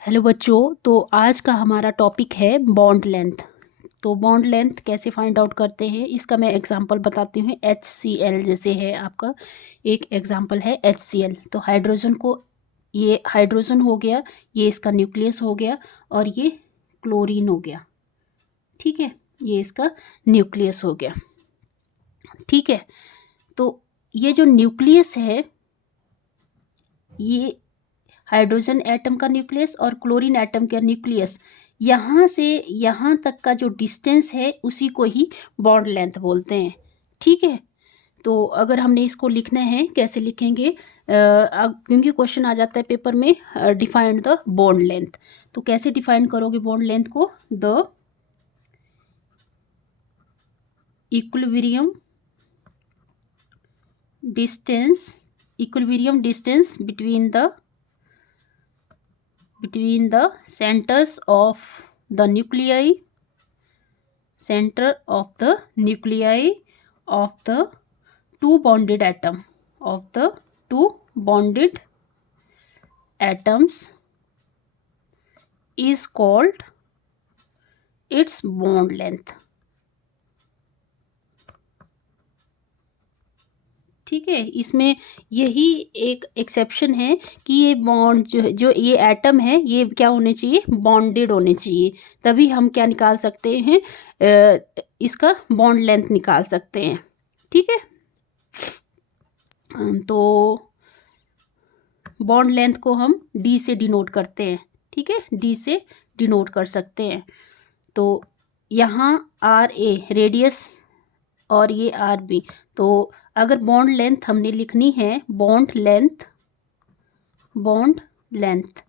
Hello बच्चों, तो आज का हमारा टॉपिक है बॉन्ड लेंथ। तो बॉन्ड लेंथ कैसे फाइंड आउट करते हैं इसका मैं एग्जांपल बताती हूँ। HCl जैसे है आपका एक एग्जांपल है HCl। तो हाइड्रोजन को, ये हाइड्रोजन हो गया, ये इसका न्यूक्लियस हो गया और ये क्लोरीन हो गया। ठीक है, ये इसका न्यूक्लियस हो गया। ठीक है, तो ये जो न्यूक्लियस है, ये हाइड्रोजन एटम का न्यूक्लियस और क्लोरीन एटम का न्यूक्लियस, यहाँ से यहाँ तक का जो डिस्टेंस है उसी को ही बॉन्ड लेंथ बोलते हैं। ठीक है, तो अगर हमने इसको लिखना है कैसे लिखेंगे, क्योंकि क्वेश्चन आ जाता है पेपर में, डिफाइंड द बॉन्ड लेंथ। तो कैसे डिफाइन करोगे बॉन्ड लेंथ को? The equilibrium distance between the centers of the nuclei of the two bonded atoms is called its bond length। ठीक है, इसमें यही एक एक्सेप्शन है कि ये बॉन्ड जो ये एटम है ये क्या होने चाहिए, बॉन्डेड होने चाहिए, तभी हम क्या निकाल सकते हैं, इसका बॉन्ड लेंथ निकाल सकते हैं। ठीक है, तो बॉन्ड लेंथ को हम डी से डिनोट करते हैं। ठीक है, डी से डिनोट कर सकते हैं। तो यहाँ RA रेडियस और ये RB, तो अगर बॉन्ड लेंथ हमने लिखनी है, बॉन्ड लेंथ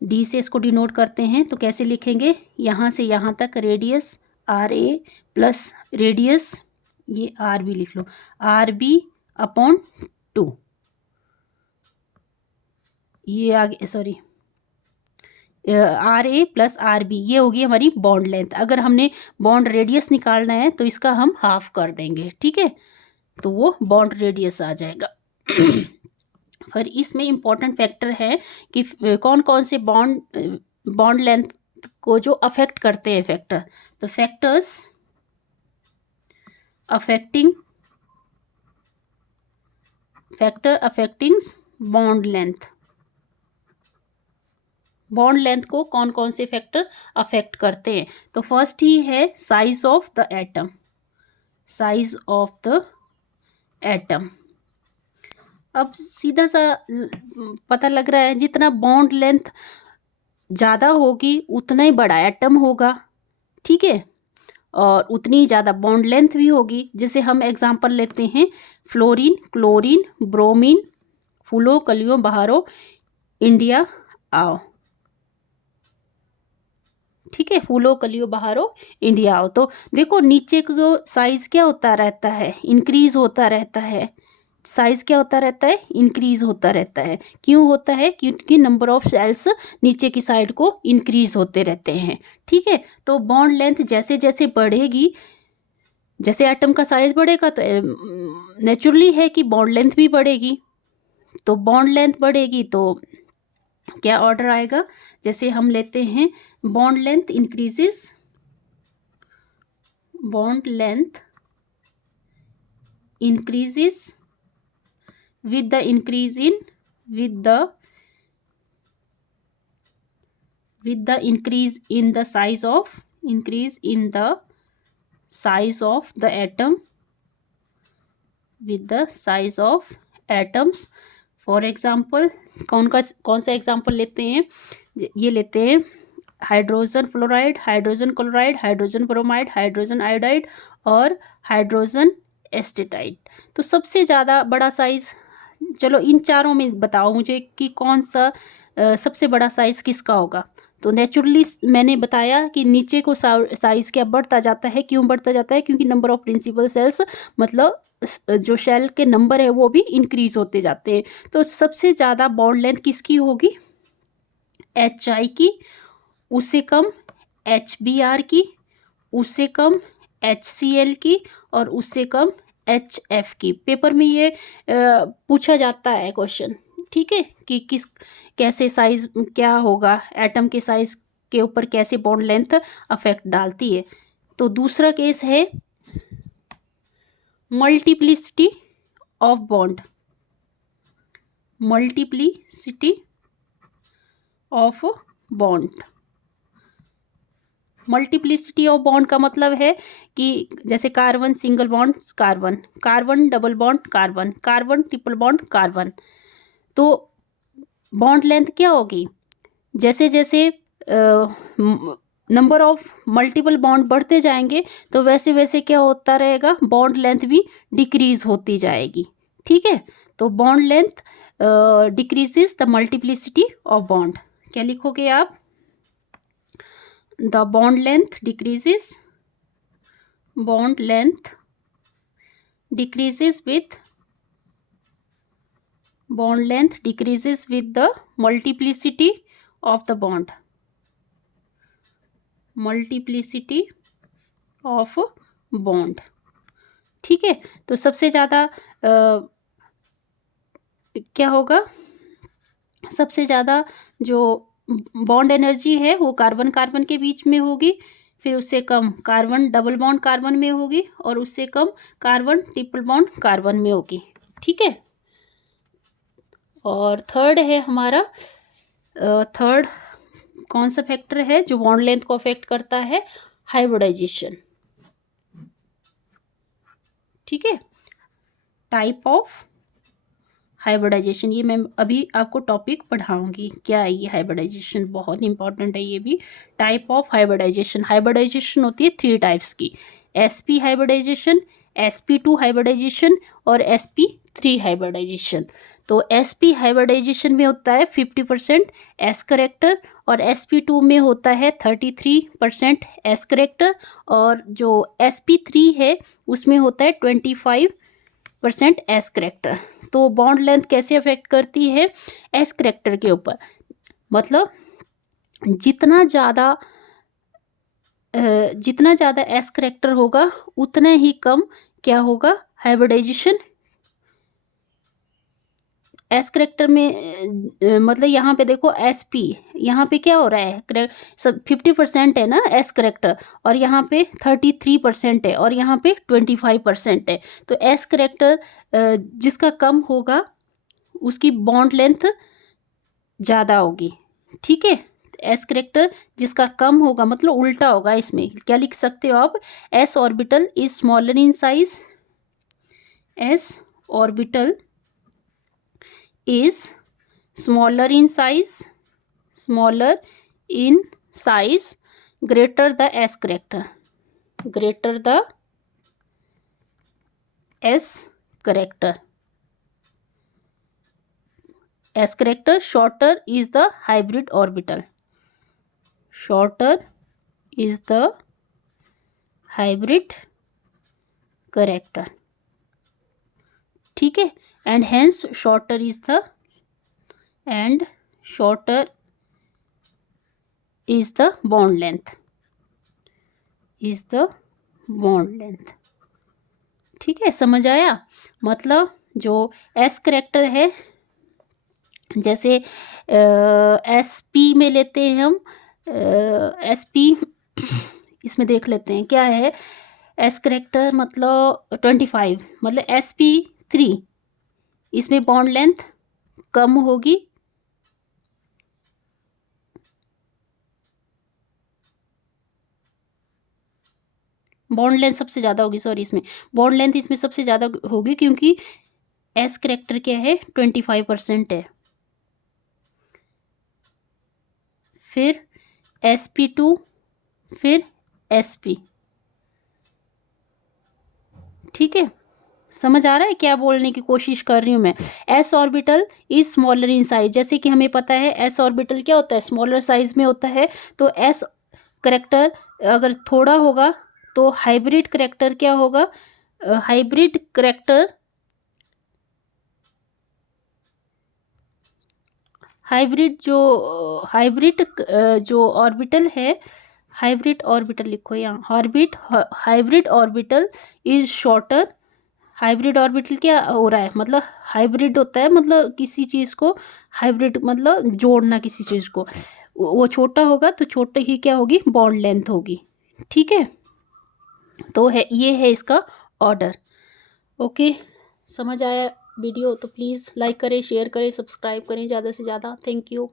डी से इसको डिनोट करते हैं, तो कैसे लिखेंगे, यहाँ से यहाँ तक रेडियस RA प्लस रेडियस ये RB लिख लो, RB अपॉन 2, ये आगे सॉरी RA प्लस RB, ये होगी हमारी बॉन्ड लेंथ। अगर हमने बॉन्ड रेडियस निकालना है तो इसका हम हाफ कर देंगे। ठीक है, तो वो बॉन्ड रेडियस आ जाएगा। फिर इसमें इम्पॉर्टेंट फैक्टर है कि कौन कौन से बॉन्ड लेंथ को जो अफेक्ट करते हैं फैक्टर। तो फैक्टर्स अफेक्टिंग बॉन्ड लेंथ को कौन कौन से फैक्टर अफेक्ट करते हैं। तो फर्स्ट ही है साइज ऑफ द एटम। अब सीधा सा पता लग रहा है, जितना बॉन्ड लेंथ ज़्यादा होगी उतना ही बड़ा एटम होगा। ठीक है, और उतनी ही ज़्यादा बॉन्ड लेंथ भी होगी। जैसे हम एग्जांपल लेते हैं, फ्लोरीन, क्लोरीन, ब्रोमीन, फूलो कलियों बहारो, इंडिया आओ। ठीक है, फूलो कलियों बहारो, इंडिया आओ। तो देखो नीचे को साइज क्या होता रहता है, इंक्रीज होता रहता है। साइज क्या होता रहता है, इंक्रीज होता रहता है। क्यों होता है? क्योंकि नंबर ऑफ सेल्स नीचे की साइड को इंक्रीज होते रहते हैं। ठीक है, तो बॉन्ड लेंथ जैसे जैसे बढ़ेगी, जैसे एटम का साइज बढ़ेगा तो नेचुरली है कि बॉन्ड लेंथ भी बढ़ेगी। तो बॉन्ड लेंथ बढ़ेगी तो क्या ऑर्डर आएगा, जैसे हम लेते हैं bond length increases with the increase in the size of the atom, with the size of atoms। For example कौन सा एग्जाम्पल लेते हैं, ये लेते हैं hydrogen fluoride, hydrogen chloride, hydrogen bromide, hydrogen iodide और हाइड्रोजन एस्टेटाइड। तो सबसे ज़्यादा बड़ा साइज, चलो इन चारों में बताओ मुझे कि कौन सा सबसे बड़ा साइज किसका होगा। तो नेचुरली मैंने बताया कि नीचे को साइज क्या बढ़ता जाता है। क्यों बढ़ता जाता है? क्योंकि नंबर ऑफ प्रिंसिपल सेल्स, मतलब जो सेल के नंबर है वो भी इंक्रीज होते जाते हैं। तो सबसे ज़्यादा बॉन्ड लेंथ किसकी होगी? HI की, उससे कम HBr की, उससे कम HCl की और उससे कम HF की। पेपर में ये पूछा जाता है क्वेश्चन, ठीक है, कि किस कैसे साइज क्या होगा, एटम के साइज के ऊपर कैसे बॉन्ड लेंथ अफेक्ट डालती है। तो दूसरा केस है multiplicity of bond. Multiplicity of bond. Multiplicity of bond का मतलब है कि जैसे carbon single bond carbon, carbon double bond carbon, carbon triple bond carbon. तो बॉन्ड लेंथ क्या होगी, जैसे जैसे नंबर ऑफ मल्टीपल बॉन्ड बढ़ते जाएंगे तो वैसे वैसे क्या होता रहेगा, बॉन्ड लेंथ भी डिक्रीज होती जाएगी। ठीक है, तो bond length decreases the multiplicity of bond. क्या लिखोगे आप, the bond length decreases, bond length decreases with, bond length decreases with the multiplicity of the bond, multiplicity of bond। ठीक है, तो सबसे ज़्यादा क्या होगा, सबसे ज़्यादा जो बॉन्ड एनर्जी है वो कार्बन कार्बन के बीच में होगी, फिर उससे कम कार्बन डबल बॉन्ड कार्बन में होगी, और उससे कम कार्बन ट्रिपल बॉन्ड कार्बन में होगी। ठीक है, और थर्ड है हमारा, थर्ड कौन सा फैक्टर है जो बॉन्ड लेंथ को अफेक्ट करता है, हाइब्रिडाइजेशन। ठीक है, टाइप ऑफ हाइब्रिडाइजेशन, ये मैं अभी आपको टॉपिक पढ़ाऊंगी क्या है ये हाइब्रिडाइजेशन, बहुत इंपॉर्टेंट है ये भी। टाइप ऑफ हाइब्रिडाइजेशन, हाइब्रिडाइजेशन होती है 3 टाइप्स की, sp हाइब्रिडाइजेशन, sp2 हाइब्रिडाइजेशन और sp3 हाइब्रिडाइजेशन। तो sp हाइब्रिडाइजेशन में होता है 50% s करेक्टर, और sp2 में होता है 33% s करेक्टर, और जो sp3 है उसमें होता है 25% s करेक्टर। तो बॉन्ड लेंथ कैसे अफेक्ट करती है, s करेक्टर के ऊपर, मतलब जितना ज़्यादा s करेक्टर होगा उतना ही कम क्या होगा, हाइब्रिडाइजेशन। एस करेक्टर में मतलब यहाँ पे देखो sp, यहाँ पे क्या हो रहा है, सब 50% है ना एस करेक्टर, और यहाँ पे 33% है, और यहाँ पे 25% है। तो एस करेक्टर जिसका कम होगा उसकी बॉन्ड लेंथ ज़्यादा होगी। ठीक है, एस करेक्टर जिसका कम होगा मतलब उल्टा होगा, इसमें क्या लिख सकते हो आप, S orbital is smaller in size, S orbital is smaller in size, smaller in size, greater the s character, greater the s character, s character, shorter is the hybrid orbital, shorter is the hybrid character। ठीक है, and hence shorter is the bond length, is the bond length। ठीक है, समझ आया, मतलब जो s character है, जैसे एस पी में लेते हैं हम, एस पी इसमें देख लेते हैं क्या है, एस करेक्टर मतलब 25, मतलब sp3, इसमें बॉन्ड लेंथ कम होगी, बॉन्ड लेंथ सबसे ज़्यादा होगी, सॉरी इसमें बॉन्ड लेंथ इसमें सबसे ज़्यादा होगी क्योंकि एस करेक्टर क्या है 25% है। फिर sp2, फिर sp। ठीक है, समझ आ रहा है क्या बोलने की कोशिश कर रही हूँ मैं। S orbital is smaller in size, जैसे कि हमें पता है एस ऑर्बिटल क्या होता है, स्मॉलर साइज में होता है। तो एस करेक्टर अगर थोड़ा होगा तो हाइब्रिड करेक्टर क्या होगा, हाइब्रिड करेक्टर, हाइब्रिड जो ऑर्बिटल है, हाइब्रिड ऑर्बिटल लिखो यहाँ, hybrid orbital is shorter, hybrid orbital क्या हो रहा है, मतलब हाइब्रिड होता है, मतलब किसी चीज़ को हाइब्रिड मतलब जोड़ना किसी चीज़ को। वो छोटा होगा तो छोटे ही क्या होगी, बॉन्ड लेंथ होगी। ठीक है, तो है ये है इसका ऑर्डर। ओके, समझ आया वीडियो तो प्लीज़ लाइक करें, शेयर करें, सब्सक्राइब करें ज़्यादा से ज़्यादा। Thank you.